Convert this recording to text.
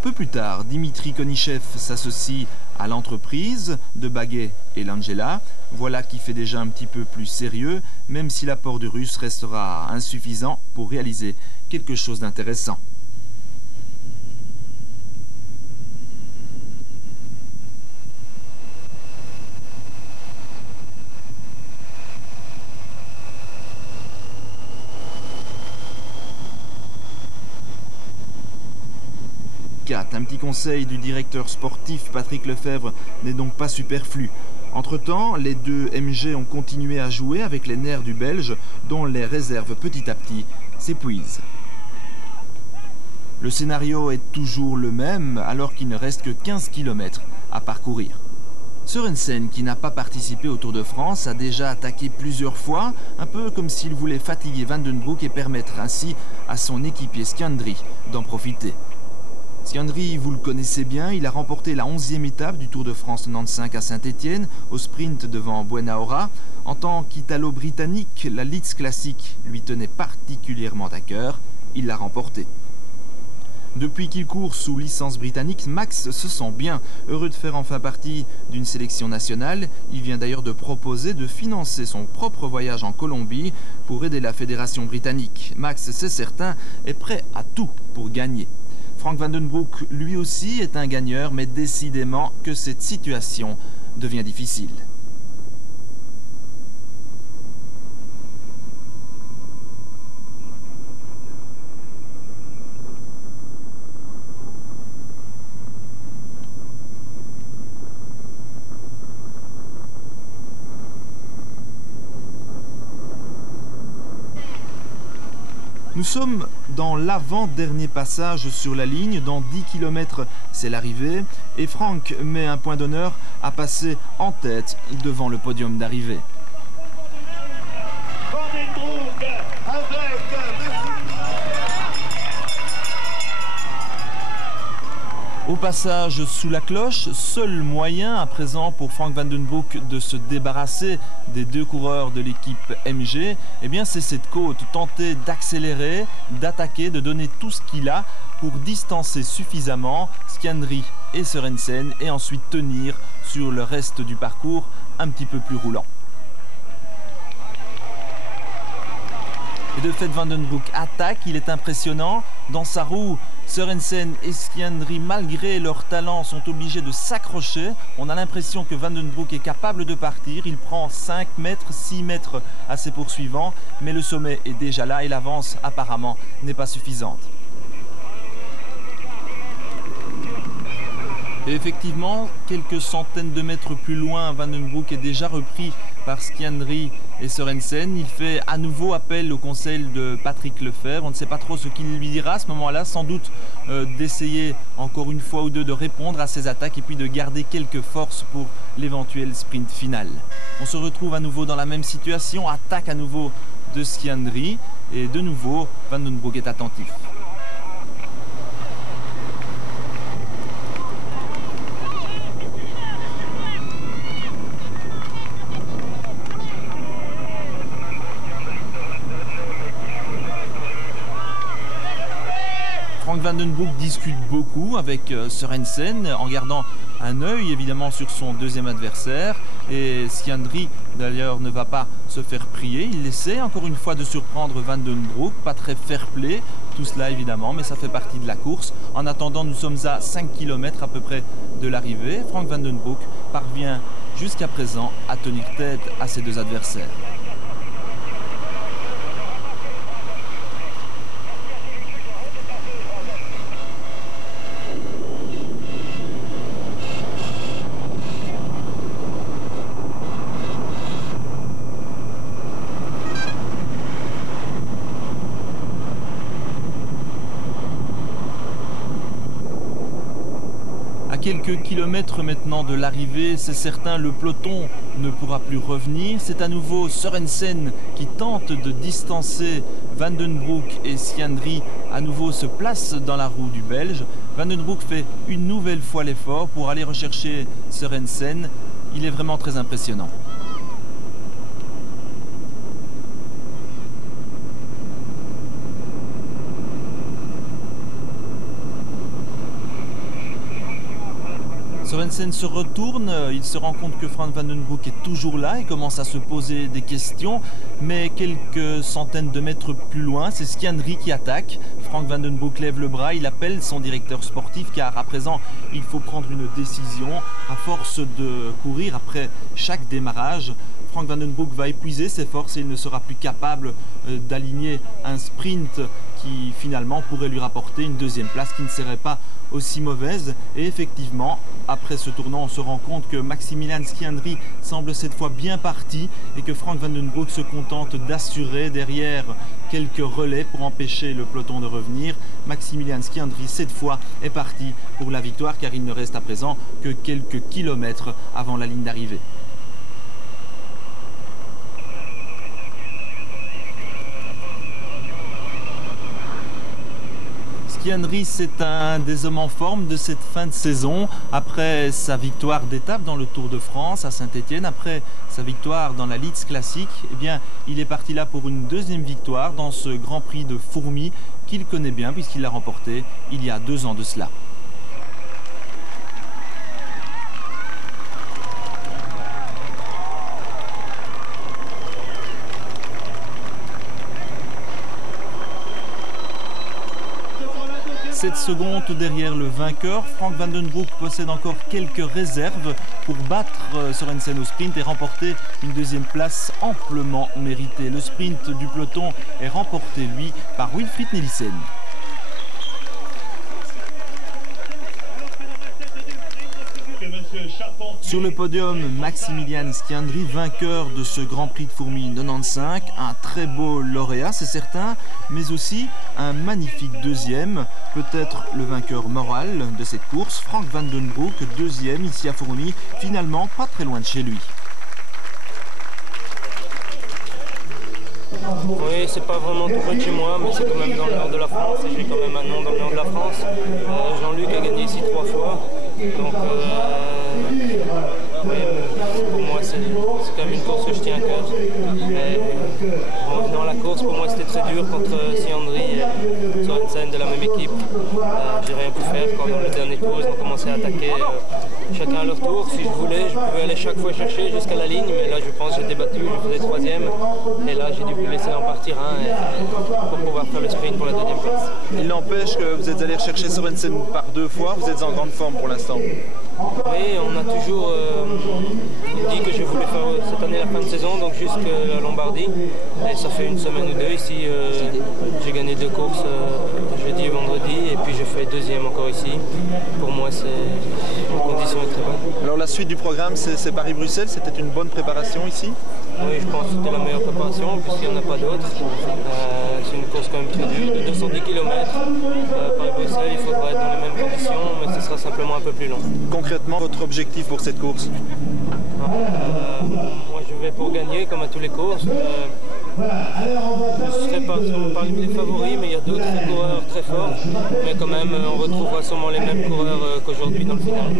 peu plus tard, Dimitri Konichev s'associe à l'entreprise de Baguet et Langella. Voilà qui fait déjà un petit peu plus sérieux, même si l'apport du Russe restera insuffisant pour réaliser quelque chose d'intéressant. Un petit conseil du directeur sportif Patrick Lefebvre n'est donc pas superflu. Entre-temps, les deux MG ont continué à jouer avec les nerfs du Belge, dont les réserves petit à petit s'épuisent. Le scénario est toujours le même, alors qu'il ne reste que 15 km à parcourir. Sørensen, qui n'a pas participé au Tour de France, a déjà attaqué plusieurs fois, un peu comme s'il voulait fatiguer Van den Broek et permettre ainsi à son équipier Schiandri d'en profiter. Schiandri, vous le connaissez bien, il a remporté la 11e étape du Tour de France 95 à Saint-Étienne, au sprint devant Buenaora. En tant qu'Italo-Britannique, la Leeds Classic lui tenait particulièrement à cœur, il l'a remportée. Depuis qu'il court sous licence britannique, Max se sent bien. Heureux de faire enfin partie d'une sélection nationale, il vient d'ailleurs de proposer de financer son propre voyage en Colombie pour aider la fédération britannique. Max, c'est certain, est prêt à tout pour gagner. Frank Van den Broek, lui aussi, est un gagneur, mais décidément que cette situation devient difficile. Nous sommes dans l'avant-dernier passage sur la ligne, dans 10 km c'est l'arrivée, et Frank met un point d'honneur à passer en tête devant le podium d'arrivée. Au passage sous la cloche, seul moyen à présent pour Frank Van den Broek de se débarrasser des deux coureurs de l'équipe MG, eh bien c'est cette côte, tenter d'accélérer, d'attaquer, de donner tout ce qu'il a pour distancer suffisamment Schiandri et Sørensen et ensuite tenir sur le reste du parcours un petit peu plus roulant. Et de fait, Van den Broek attaque, il est impressionnant. Dans sa roue, Sørensen et Schiandri, malgré leur talent, sont obligés de s'accrocher. On a l'impression que Van den Broek est capable de partir. Il prend 5 mètres, 6 mètres à ses poursuivants, mais le sommet est déjà là et l'avance apparemment n'est pas suffisante. Et effectivement, quelques centaines de mètres plus loin, Van den Broek est déjà repris par Schiandri et Sørensen. Il fait à nouveau appel au conseil de Patrick Lefebvre. On ne sait pas trop ce qu'il lui dira à ce moment-là, sans doute d'essayer encore une fois ou deux de répondre à ses attaques et puis de garder quelques forces pour l'éventuel sprint final. On se retrouve à nouveau dans la même situation, attaque à nouveau de Schiandri et de nouveau Van den Broek est attentif. Frank Van den Broek discute beaucoup avec Sørensen en gardant un œil évidemment sur son deuxième adversaire et Schiandri d'ailleurs ne va pas se faire prier, il essaie encore une fois de surprendre Van den Broek, pas très fair-play tout cela évidemment, mais ça fait partie de la course. En attendant, nous sommes à 5 km à peu près de l'arrivée. Frank Van den Broek parvient jusqu'à présent à tenir tête à ses deux adversaires. Quelques kilomètres maintenant de l'arrivée, c'est certain, le peloton ne pourra plus revenir. C'est à nouveau Sørensen qui tente de distancer Van den Broek et Schiandri à nouveau se place dans la roue du Belge. Van den Broek fait une nouvelle fois l'effort pour aller rechercher Sørensen. Il est vraiment très impressionnant. Sorensen se retourne, il se rend compte que Frank Van Den Broek est toujours là et commence à se poser des questions. Mais quelques centaines de mètres plus loin, c'est Ski Henry qui attaque. Frank Van Den Broek lève le bras, il appelle son directeur sportif car à présent il faut prendre une décision. À force de courir après chaque démarrage, Frank Van Den Broek va épuiser ses forces et il ne sera plus capable d'aligner un sprint qui finalement pourrait lui rapporter une deuxième place qui ne serait pas aussi mauvaise. Et effectivement, après ce tournant, on se rend compte que Maximilian Ski Henry semble cette fois bien parti et que Frank Van Den Broek se contente d'assurer derrière quelques relais pour empêcher le peloton de revenir. Maximilian Ski Henry cette fois est parti pour la victoire car il ne reste à présent que quelques kilomètres avant la ligne d'arrivée. Ski Henry, c'est un des hommes en forme de cette fin de saison. Après sa victoire d'étape dans le Tour de France à Saint-Étienne, après sa victoire dans la Leeds Classic, eh bien, il est parti là pour une deuxième victoire dans ce Grand Prix de Fourmies qu'il connaît bien puisqu'il l'a remporté il y a 2 ans de cela. Cette seconde derrière le vainqueur, Frank Van Den Broek possède encore quelques réserves pour battre Sorensen au sprint et remporter une deuxième place amplement méritée. Le sprint du peloton est remporté, lui, par Wilfried Nelissen. Sur le podium, Maximilian Ski Henry, vainqueur de ce Grand Prix de Fourmies 95, un très beau lauréat, c'est certain, mais aussi un magnifique deuxième, peut-être le vainqueur moral de cette course, Frank Van Den Broek, deuxième ici à Fourmies, finalement pas très loin de chez lui. Oui, c'est pas vraiment tout près de chez moi, mais c'est quand même dans le nord de la France et j'ai quand même un nom dans le nord de la France. Jean-Luc a gagné ici 3 fois, donc pour moi c'est quand même une course que je tiens à cœur. Dans la course, pour moi c'était très dur contre Ski Henry et Sorensen de la même équipe. J'ai rien pu faire quand dans le dernier tour ils ont commencé à attaquer chacun à leur tour. Si je voulais, je pouvais aller chaque fois chercher jusqu'à la ligne, mais là je pense que j'étais battu, je faisais 3e et là j'ai dû laisser en partir un pour pouvoir faire le sprint pour la deuxième place. Il n'empêche que vous êtes allé rechercher Sorensen par 2 fois, vous êtes en grande forme pour l'instant. Oui, on a toujours dit que je voulais faire cette année la fin de saison, donc jusqu'à la Lombardie. Et ça fait 1 semaine ou 2 ici. J'ai gagné 2 courses jeudi et vendredi, et puis je fais 2e encore ici. Pour moi, la condition est très bonne. Alors la suite du programme, c'est Paris-Bruxelles, c'était une bonne préparation ici? Oui, je pense que c'était la meilleure préparation, puisqu'il n'y en a pas d'autre. C'est une course quand même très dure, de 210 km. Paris-Bruxelles, il faudra être dans les mêmes conditions, mais ce sera simplement un peu plus long. Concrètement, votre objectif pour cette course? Moi, je vais pour gagner, comme à tous les courses. Je ne serai pas parmi les favoris, mais il y a d'autres coureurs très forts. Mais quand même, on retrouvera sûrement les mêmes coureurs qu'aujourd'hui dans le final.